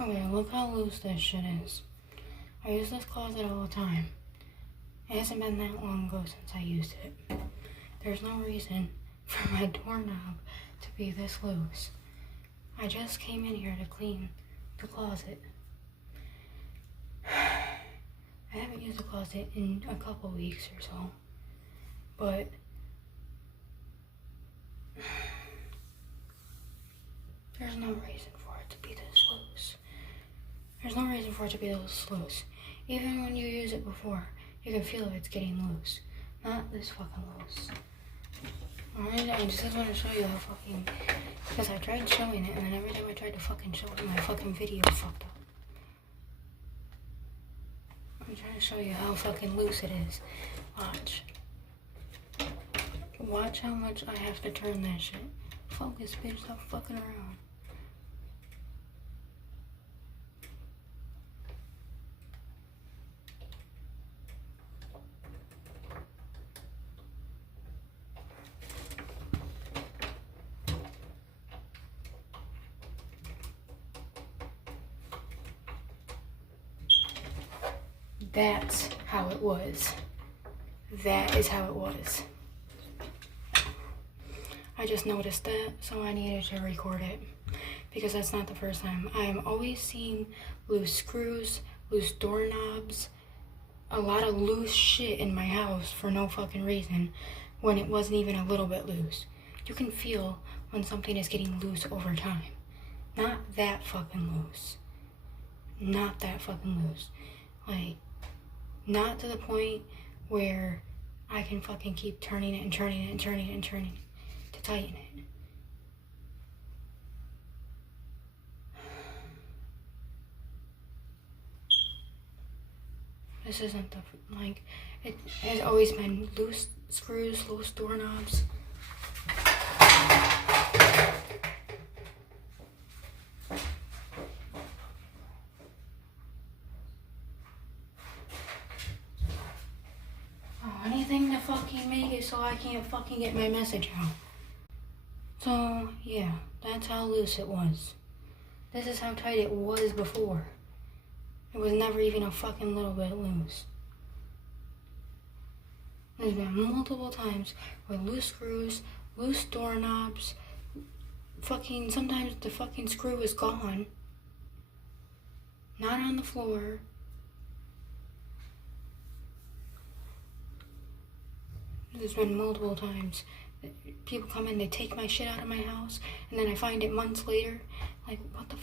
Okay, look how loose this shit is. I use this closet all the time. It hasn't been that long ago since I used it. There's no reason for my doorknob to be this loose. I just came in here to clean the closet. I haven't used the closet in a couple weeks or so, but there's no reason for it to be this loose. There's no reason for it to be this loose. Even when you use it before, you can feel it's getting loose. Not this fucking loose. Alright, I just want to show you how fucking... Because I tried showing it, and then every time I tried to fucking show it, my fucking video fucked up. I'm trying to show you how fucking loose it is. Watch. Watch how much I have to turn that shit. Focus, bitch, stop fucking around. That's how it was. That is how it was. I just noticed that, so I needed to record it. Because that's not the first time. I am always seeing loose screws, loose doorknobs, a lot of loose shit in my house for no fucking reason when it wasn't even a little bit loose. You can feel when something is getting loose over time. Not that fucking loose. Not that fucking loose. Like, not to the point where I can fucking keep turning it and turning it and turning it and turning it to tighten it. This isn't the, like, it has always been loose screws, loose doorknobs. Anything to fucking make it so I can't fucking get my message out. So, yeah, that's how loose it was. This is how tight it was before. It was never even a fucking little bit loose. There's been multiple times where loose screws, loose doorknobs, fucking, sometimes the fucking screw is gone. Not on the floor. There's been multiple times that people come in, they take my shit out of my house, and then I find it months later. Like, what the fuck?